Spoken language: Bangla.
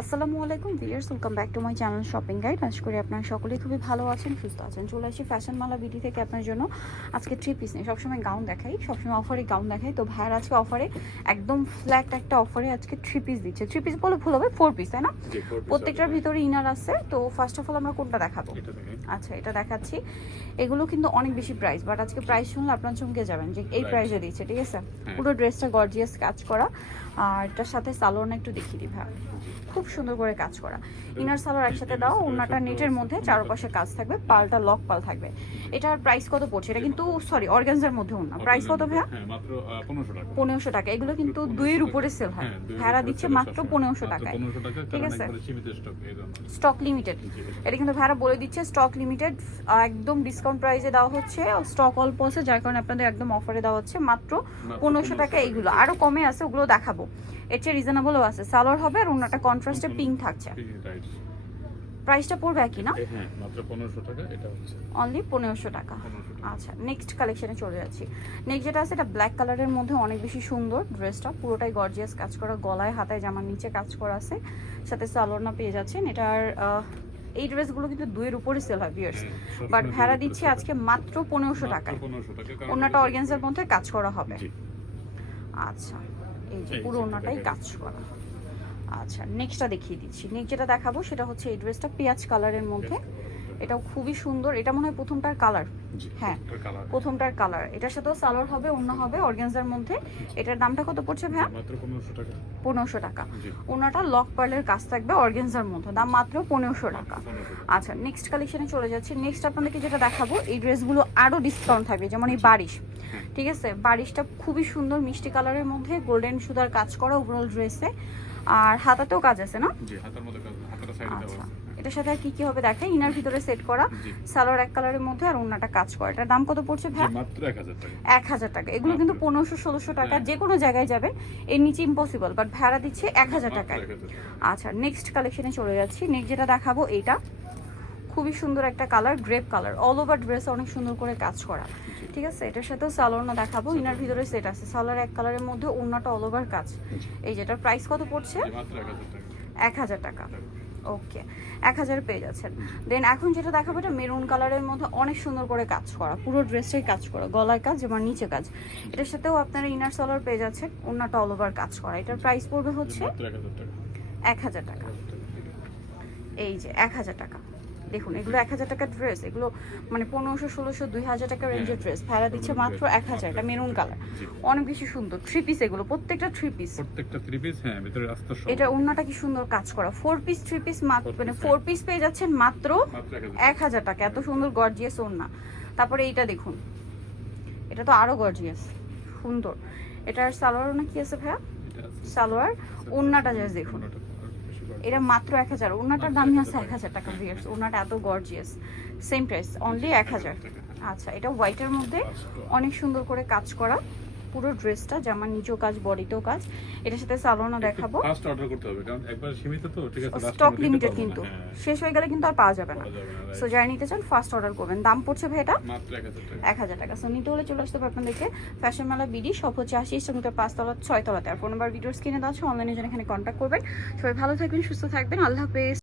আসসালামু আলাইকুম viewers, welcome back to my channel shopping guide. আশা করি আপনারা সকলেই খুবই ভালো আছেন, সুস্থ আছেন। চলে আসি ফ্যাশন মালা বিডি থেকে আপনার জন্য আজকে 3 পিস নেই, সবসময় গাউন দেখাই, সবসময় অফারে গাউন দেখাই। তো ভাইয়ার আজকে অফারে একদম ফ্ল্যাট একটা অফারে আজকে 3 পিস দিচ্ছে। 3 পিস বলে ভুল হবে, 4 পিস, তাই না? প্রত্যেকটার ভিতরে ইনার আছে। তো ফার্স্ট অফ অল আমরা কোনটা দেখাবো? আচ্ছা, এটা দেখাচ্ছি। এগুলো কিন্তু অনেক বেশি প্রাইস, বাট আজকে প্রাইস শুনলে আপনার চমকে যাবেন যে এই প্রাইসে দিচ্ছে, ঠিক আছে? পুরো ড্রেসটা গর্জিয়াস কাজ করা, আর এটার সাথে সালোয়ারটা একটু দেখিয়ে দিই ভাই, খুব সুন্দর করে কাজ করা। ইনার সালোয়ার একসাথে দাও, ওন্নাটা নেটের মধ্যে চারপাশে কাজ থাকবে, পালটা লক পাল থাকবে। এটার প্রাইস কত পড়ছে? এটা কিন্তু সরি অর্গানজার মধ্যে ওন্না, প্রাইস কত ভাইয়া? মাত্র 1500 টাকা। 1500 টাকা। এগুলো কিন্তু দুইয়ের উপরে সেল হয়, ভাড়া দিচ্ছে মাত্র 1500 টাকায়, ঠিক আছে? স্টক লিমিটেড, এটা কিন্তু ভাড়া বলে দিচ্ছে স্টক লিমিটেড, একদম ডিসকাউন্ট প্রাইসে দেওয়া হচ্ছে, স্টক অল্প আছে যার কারণে আপনাদের একদম অফারে দেওয়া হচ্ছে মাত্র 1500 টাকা। এইগুলো আরো কমে আছে, ওগুলো দেখাবো। এর চেয়ে রিজনেবলও আছে। সালোয়ার হবে আর ওন্নাটা কন্ট্রাস্টে পিঙ্ক থাকছে। প্রাইসটা পড়বে একই না? হ্যাঁ, মাত্র 1500 টাকা। এটা হচ্ছে অনলি 1500 টাকা। আচ্ছা, নেক্সট কালেকশনে চলে যাচ্ছি। নেক্সট যেটা আছে এটা ব্ল্যাক কালারের মধ্যে অনেক বেশি সুন্দর। ড্রেসটা পুরোটাই গর্জিয়াস কাজ করা, গলায় হাতায় জামার নিচে কাজ করা আছে, সাথে সালোয়ারটা পেয়ে যাচ্ছেন। এটার এই ড্রেসগুলো কিন্তু দুইয়ের উপরে সেল হয় ভিউয়ার্স, বাট ভাড়া দিচ্ছি আজকে মাত্র 1500 টাকায়। ওন্নাটা অর্গানজার মধ্যে কাজ করা হবে। আচ্ছা, এই যে পুরো ওন্নাটাই কাজ করা। আচ্ছা, নেক্সটটা দেখিয়ে দিচ্ছি। নেক্সট যেটা দেখাবো সেটা হচ্ছে এই ড্রেসটা পেঁয়াজ কালারের মধ্যে, এটাও খুবই সুন্দর। এটা মনে হয় প্রথমটার কালার, হ্যাঁ প্রথমটার কালার। এটার সাথেও সালোয়ার হবে, ওন্না হবে অর্গানজার মধ্যে। এটার দামটা কত পড়ছে ভাইয়া? মাত্র 1500 টাকা। 1500 টাকা। ওন্নাটা লক পার্লের কাজ থাকবে অর্গানজার মধ্যে, দাম মাত্র 1500 টাকা। আচ্ছা, নেক্সট কালেকশনে চলে যাচ্ছি। নেক্সট আপনাদেরকে যেটা দেখাবো, এই ড্রেসগুলো আরো ডিসকাউন্ট থাকবে, যেমন এই বারিশ, ঠিক আছে? বারিশটা খুবই সুন্দর মিষ্টি কালারের মধ্যে গোল্ডেন সুতার কাজ করা ওভারঅল ড্রেসে, আর হাতাতেও কাজ আছে না? জি, হাতার মধ্যে কাজ, হাতাটা সাইডে দেওয়া আছে। এটার সাথে আর কি কি হবে দেখে, ইনার ভিতরে সেট করা, সালোয়ার এক কালারের মধ্যে আর ওন্নাটা কাজ করা। এটার দাম কত পড়ছে ভাই? মাত্র 1000 টাকা। 1000 টাকা। এগুলো কিন্তু 1500-1600 টাকা, যে কোনো জায়গায় যাবেন, এর নিচে ইম্পসিবল, বাট ভাড়া দিচ্ছে 1000 টাকায়। আচ্ছা, নেক্সট কালেকশনে চলে যাচ্ছি। নেক্সট যেটা দেখাবো এইটা খুবই সুন্দর একটা colour, grape colour, all over dress অনেক সুন্দর করে কাজ করা, ঠিক আছে? এটার সাথেও সালোয়ারটা দেখাবো, ইনার ভিতরে সেট আছে, সালোয়ার এক কালারের মধ্যে ওন্নাটা অল ওভার কাজ। এই যেটার প্রাইস কত পড়ছে? মাত্র 1000 টাকা। 1000 টাকা। ওকে, 1000 পেয়ে যাচ্ছেন। দেন এখন যেটা দেখাবো এটা মেরুন কালারের মধ্যে অনেক সুন্দর করে কাজ করা, পুরো ড্রেসটাই কাজ করা, গলায় কাজ এবং নিচে কাজ। এটার সাথেও আপনারা ইনার সালোয়ার পেয়ে যাচ্ছেন, ওন্নাটা অল ওভার কাজ করা। এটার প্রাইস পড়বে হচ্ছে মাত্র 1000 টাকা। 1000 টাকা। এই যে 1000 টাকা। দেখুন, এগুলো 1000 টাকার ড্রেস, এগুলো মানে 1500, 1600, 2000 টাকা রেঞ্জের ড্রেস, ভাড়া দিচ্ছে মাত্র 1000। এটা মেরুন কালার, অনেক বেশি সুন্দর। 3 পিস এগুলো, প্রত্যেকটা 3 পিস। প্রত্যেকটা 3 পিস, হ্যাঁ, ভিতরে আস্তর সহ। এটা ওন্নাটা কি সুন্দর কাজ করা। 4 পিস 3 পিস মাত্র, মানে 4 পিস পেয়ে যাচ্ছেন মাত্র 1000 টাকা। এত সুন্দর গর্জিয়াস ওন্না। তারপরে এইটা দেখুন, এটা তো আরো গর্জিয়াস সুন্দর। এটার সালোয়ার না কি আছে ভাইয়া? সালোয়ার ওন্নাটা জাস্ট দেখুন, এটা মাত্র 1000। ওন্নাটার দামই আছে 1000 টাকা ভিউয়ার্স। ওন্নাটা এত গর্জিয়াস, সেম প্রাইস অনলি 1000। আচ্ছা, এটা হোয়াইটের মধ্যে অনেক সুন্দর করে কাজ করা, পুরো ড্রেসটা জামার নিচেও কাজ, বডিতেও কাজ। এটার সাথে সালোয়ারও দেখাবো। ফার্স্ট অর্ডার করতে হবে, কারণ একবার সীমিত তো, ঠিক আছে? স্টক লিমিটেড, কিন্তু শেষ হয়ে গেলে কিন্তু আর পাওয়া যাবে না। সো যারা নিতে চান ফার্স্ট অর্ডার করবেন। দাম পড়ছে ভাই এটা মাত্র 1000 টাকা। 1000 টাকা। সো নিতে হলে চলে আসতে হবে আপনাদেরকে ফ্যাশন মেলা বিডি, সব হচ্ছে 80 ইস্টামিটার 5 তলা 6 তলাতে। আর ফোন নাম্বার ভিডিওর স্ক্রিনে দেওয়া আছে, অনলাইনে জন্য এখানে কন্ট্যাক্ট করবেন। সবাই ভালো থাকবেন, সুস্থ থাকবেন, আল্লাহ হাফেজ।